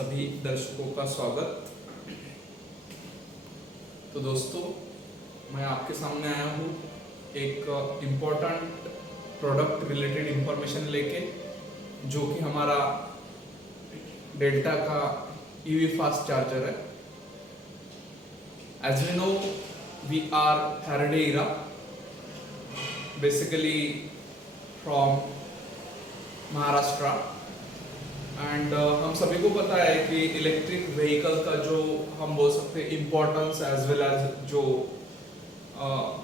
सभी दर्शकों का स्वागत। तो दोस्तों, मैं आपके सामने आया हूँ एक इम्पोर्टेंट प्रोडक्ट रिलेटेड इंफॉर्मेशन लेके, जो कि हमारा डेल्टा का ईवी फास्ट चार्जर है। As we know, we are Faraday era, basically from Maharashtra, and हम सभी को पता है कि इलेक्ट्रिक व्हीकल का जो हम बोल सकते हैं इम्पोर्टेंस एज वेल एज जो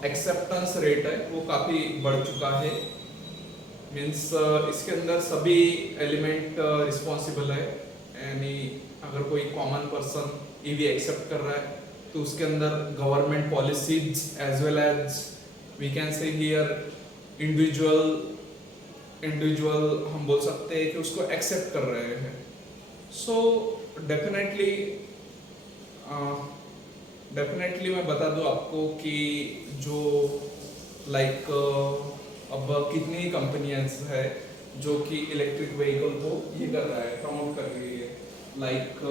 एक्सेप्टेंस रेट है वो काफ़ी बढ़ चुका है। मीन्स इसके अंदर सभी एलिमेंट रिस्पॉन्सिबल है। यानी अगर कोई कॉमन पर्सन ईवी एक्सेप्ट कर रहा है तो उसके अंदर government policies as well as we can say here individual हम बोल सकते हैं कि उसको एक्सेप्ट कर रहे हैं। सो डेफिनेटली मैं बता दूं आपको कि जो अब कितनी कंपनियां है जो कि इलेक्ट्रिक व्हीकल को ये कर रहा है, प्रमोट कर रही है।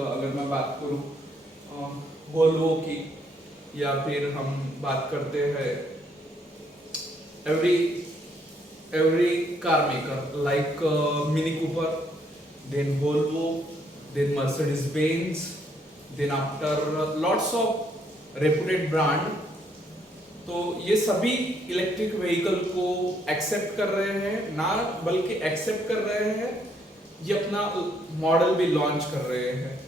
अगर मैं बात करूं वोल्वो की, या फिर हम बात करते हैं every car maker like Mini Cooper, then Volvo, then Mercedes-Benz, then after lots of reputed brand। तो ये सभी इलेक्ट्रिक व्हीकल को एक्सेप्ट कर रहे हैं, ना बल्कि एक्सेप्ट कर रहे हैं, ये अपना मॉडल भी लॉन्च कर रहे हैं।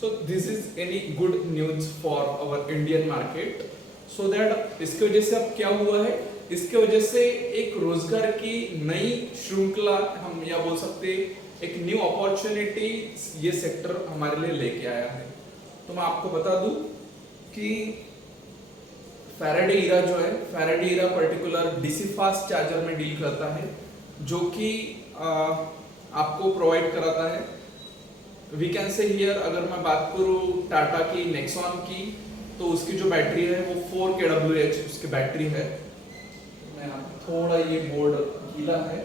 So this is any good news for our Indian market. So that इसकी वजह से अब क्या हुआ है, इसके वजह से एक रोजगार की नई श्रृंखला, हम या बोल सकते एक न्यू अपॉर्चुनिटी ये सेक्टर हमारे लिए लेके आया है। तो मैं आपको बता दूं कि फैराडे इरा जो है, फैराडे इरा पर्टिकुलर डीसी फास्ट चार्जर में डील करता है, जो कि आपको प्रोवाइड कराता है। वी कैन से हियर, अगर मैं बात करूं टाटा की नेक्सॉन की, तो उसकी जो बैटरी है वो 4 kWh उसकी बैटरी है। थोड़ा ये बोर्ड गीला है,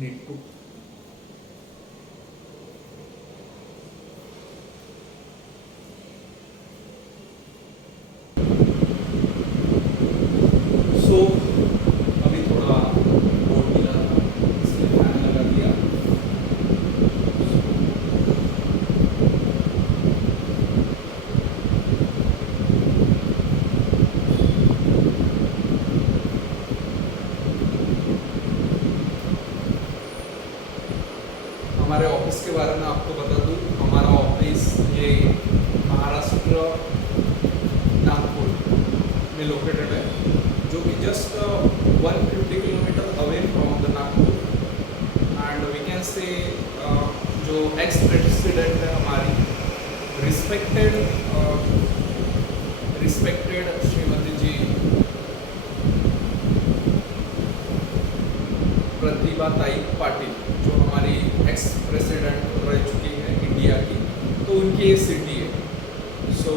नीड टू सो अभी थोड़ा बोर्ड गीला था, इसलिए फैन लगा दिया। हमारे ऑफिस के बारे में आपको बता दूं, हमारा ऑफिस ये महाराष्ट्र नागपुर में लोकेटेड है, जो कि just 150 kilometre away from the Nagpur. And we can say जो एक्स प्रेसिडेंट है हमारी रिस्पेक्टेड श्रीमती जी प्रतिभा ताई पाटिल, जो हमारी एक्स प्रेसिडेंट रह चुकी है इंडिया की, तो उनकी ये सिटी है। सो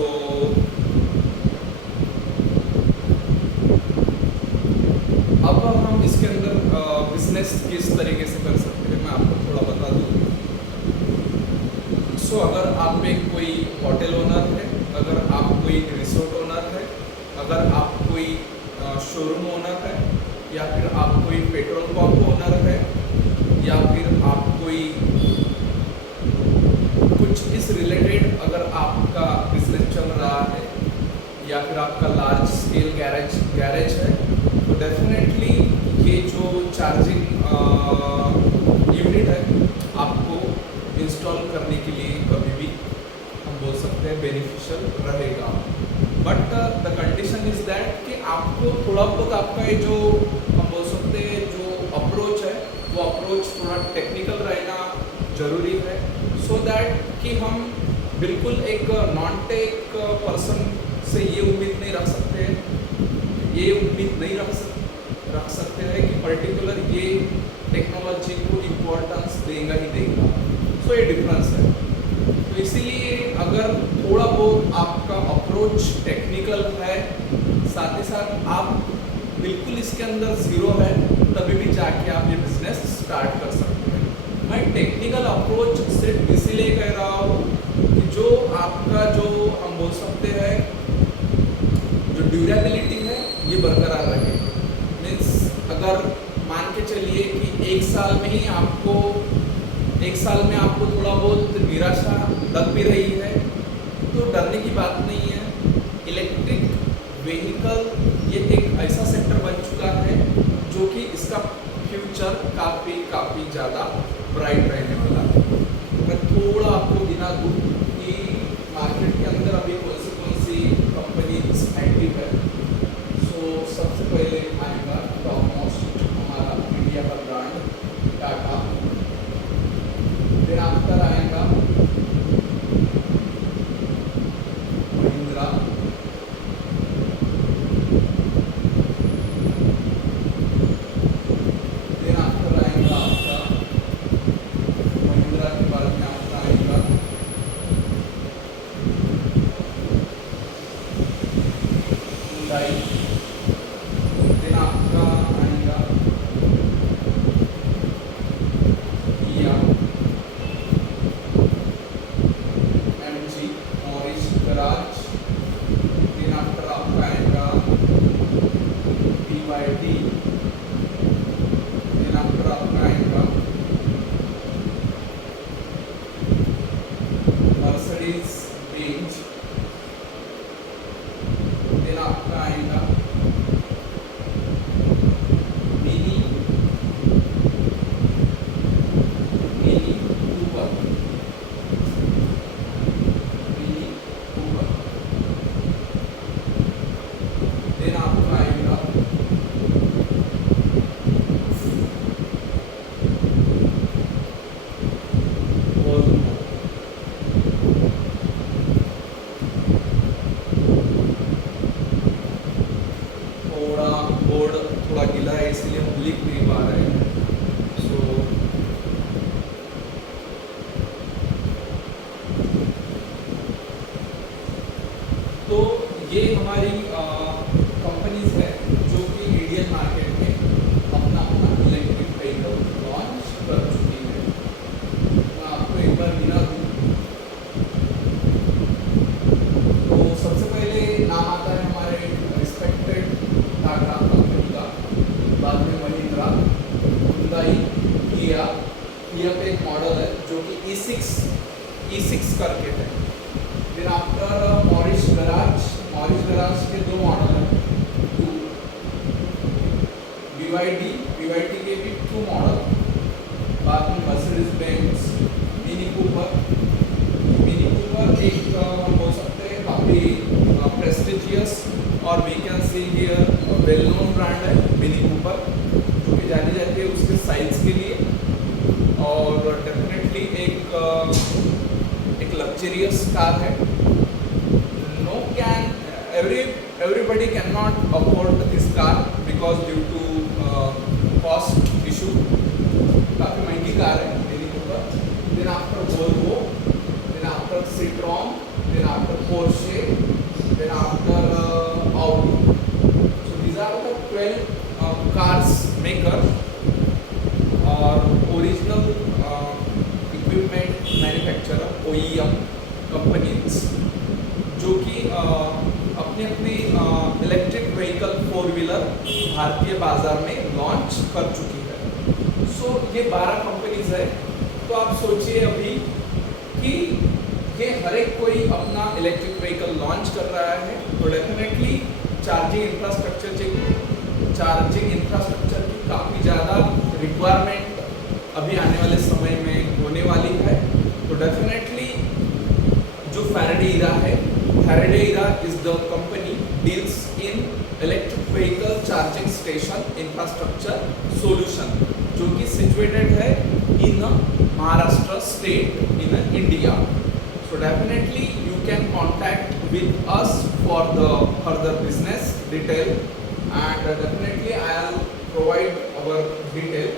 अब हम इसके अंदर बिजनेस किस तरीके से कर सकते हैं मैं आपको थोड़ा बता दूं। सो अगर आप एक कोई होटल ओनर है, अगर आप कोई रिसोर्ट ओनर है, अगर आप कोई शोरूम ओनर है, या फिर आप कोई पेट्रोल पंप ओनर है, या फिर आप कोई कुछ इस रिलेटेड अगर आपका बिजनेस चल रहा है, या फिर आपका लार्ज स्केल गैरेज है, तो डेफिनेटली ये जो चार्जिंग यूनिट है आपको इंस्टॉल करने के लिए कभी भी हम बोल सकते हैं बेनिफिशियल रहेगा। But the condition is that कि आपको थोड़ा बहुत आपका ये जो हम बोल सकते हैं जो अप्रोच है, वो अप्रोच थोड़ा टेक्निकल रहना जरूरी है, सो दैट कि हम बिल्कुल एक नॉन टेक पर्सन से ये उम्मीद नहीं रख सकते हैं, रख सकते हैं कि पर्टिकुलर ये टेक्नोलॉजी को इम्पोर्टेंस देगा ही देगा। सो ये डिफरेंस है। तो इसीलिए अगर थोड़ा बहुत आपका अप्रोच टेक्निकल है, साथ ही साथ आप बिल्कुल इसके अंदर ज़ीरो है तभी भी जाके आप ये बिजनेस स्टार्ट कर सकते हैं। मैं टेक्निकल अप्रोच सिर्फ इसीलिए कह रहा हूँ कि जो आपका जो हम बोल सकते हैं जो ड्यूरेबिलिटी है ये बरकरार रहे। मीन्स अगर मान के चलिए कि एक साल में आपको थोड़ा बहुत निराशा लग भी रही है तो डरने की बात नहीं है। इलेक्ट्रिक व्हीकल ये एक ऐसा सेक्टर बन चुका है जो कि इसका फ्यूचर काफ़ी ज़्यादा ब्राइट रहने वाला है। मैं थोड़ा आपको गिना दूँ कि मार्केट के अंदर अभी कौन सी कंपनीज एक्टिव है। सो सबसे पहले आएगा टॉप मोस्ट हमारा इंडिया का ब्रांड टाटा, फिर आफ्टर आएगा महिंद्रा, फिर आफ्टर आएगा आपका महिंद्रा के बाद में आफ्टर आएगा हुंडई, फिर आपका आएगा किया, एमजी, मॉरिस गराज, फिर आफ्टर आपका आएगा BYD, फिर आफ्टर आपका आएगा मर्सिडीज बेंज, फिर आपका आएगा mini mini Cooper, mini Cooper, फिर आपका आएगा वोल्वो। थोड़ा बोर्ड थोड़ा गीला है इसलिए हम लिख नहीं पा रहे हैं। सो तो ये हमारी कंपनीज है जो कि इंडियन मार्केट में अपना इलेक्ट्रिक व्हीकल लॉन्च कर चुकी है। मैं आपको एक बार गिना दूँ तो सबसे पहले नाम आता है हमारे रिस्पेक्टेड टाटा कंपनी का, बाद में महिंद्रा, हुंडई, किया पे एक मॉडल है जो कि E6 करके है। फिर आफ्टर मॉरिस गराज के दो मॉडल हैं, BYD के भी 2 मॉडल, बाद में मर्सिडीज बेंज, मिनी कूपर एक हम बोल सकते हैं काफ़ी प्रेस्टिजियस और we can see here well known brand है मिनी कूपर, जो कि जानी जाती है उसके साइज के लिए और डेफिनेटली एक लग्जरियस कार है। Everybody cannot afford this car because due to cost issue, काफ़ी महंगी कार है Mini Cooper. then after Volvo, then after Citroen, then after Porsche, then after Audi. So these are the 12 cars maker और original equipment manufacturer OEM companies जो कि अपने electric vehicle 4 wheeler भारतीय बाजार में लॉन्च कर चुकी है। सो ये 12 कंपनीज है। तो आप सोचिए अभी कि ये हर एक कोई अपना इलेक्ट्रिक व्हीकल लॉन्च कर रहा है तो डेफिनेटली चार्जिंग इंफ्रास्ट्रक्चर की काफ़ी ज़्यादा रिक्वायरमेंट अभी आने वाले समय में होने वाली है। तो डेफिनेटली जो Faraday Era is the company deals in electric vehicle charging station infrastructure solution जो कि situated है in Maharashtra state in India. So definitely you can contact with us for the further business detail and definitely I'll provide our detail.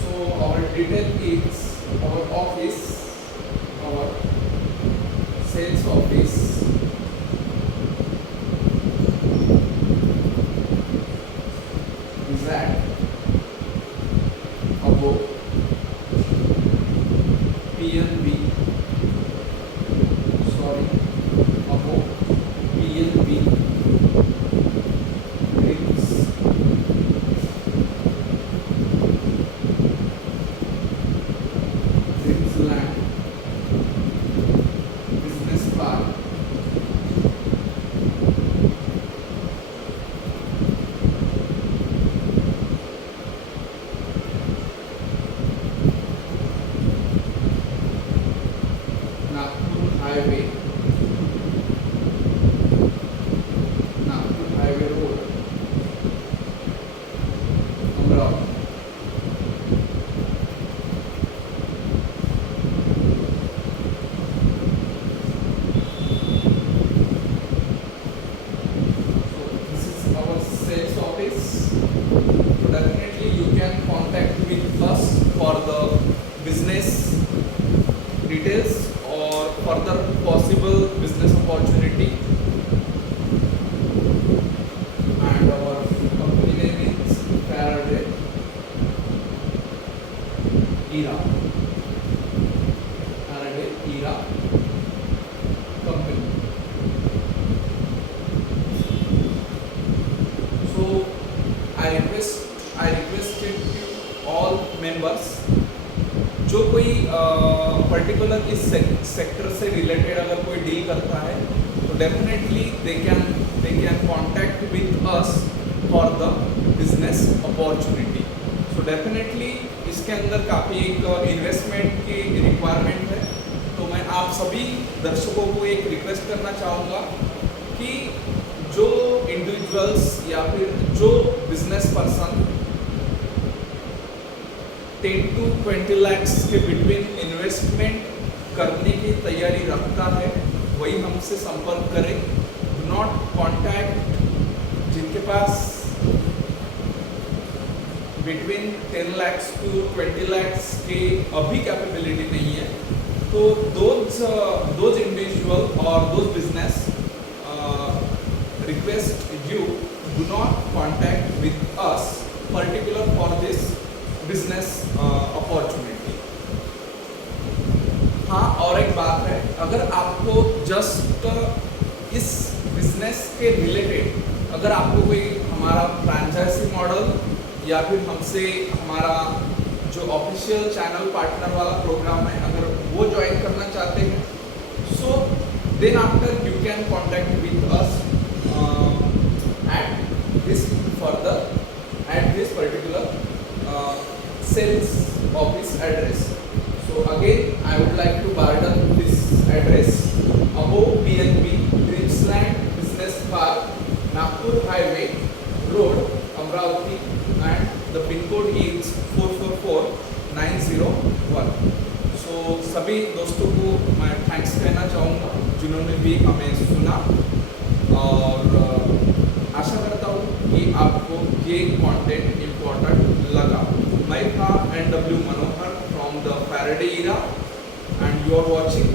So our detail is our office, our sales office, So definitely you can contact with us for the business details or further possible business opportunity. And our company name is Faraday Era. Faraday Era company. So I requested you all members, जो कोई particular इस sector से related अगर कोई deal करता है तो definitely they can contact with us for the business opportunity. So definitely इसके अंदर काफ़ी एक इन्वेस्टमेंट की रिक्वायरमेंट है. तो मैं आप सभी दर्शकों को एक रिक्वेस्ट करना चाहूँगा कि जो इंडिविजुअल्स या फिर जो बिजनेस पर्सन 10 to 20 lakhs के बिटवीन इन्वेस्टमेंट करने की तैयारी रखता है वही हमसे संपर्क करें. डू नॉट कॉन्टैक्ट जिनके पास बिटवीन 10 lakhs to 20 lakhs के अभी कैपेबिलिटी नहीं है. तो दोज इंडिविजुअल और those business request you do not contact with us particular for this business opportunity. हाँ, और एक बात है, अगर आपको जस्ट इस बिजनेस के रिलेटेड अगर आपको कोई हमारा फ्रैंचाइजी मॉडल या फिर हमसे हमारा जो ऑफिशियल चैनल पार्टनर वाला प्रोग्राम है अगर वो ज्वाइन करना चाहते हैं, so then after you can contact with us at this particular sales office address. So again I would like to pardon this address: above PNB Dreamsland Business Park, Nagpur Highway Road, Amravati, and the pin code is 444901. So सभी दोस्तों को मैं thanks कहना चाहूँगा जिन्होंने भी हमें सुना, और आशा करता हूँ कि आपको ये कंटेंट इम्पोर्टेंट लगा. मैं था NW Manohar from the Faraday Era and you are watching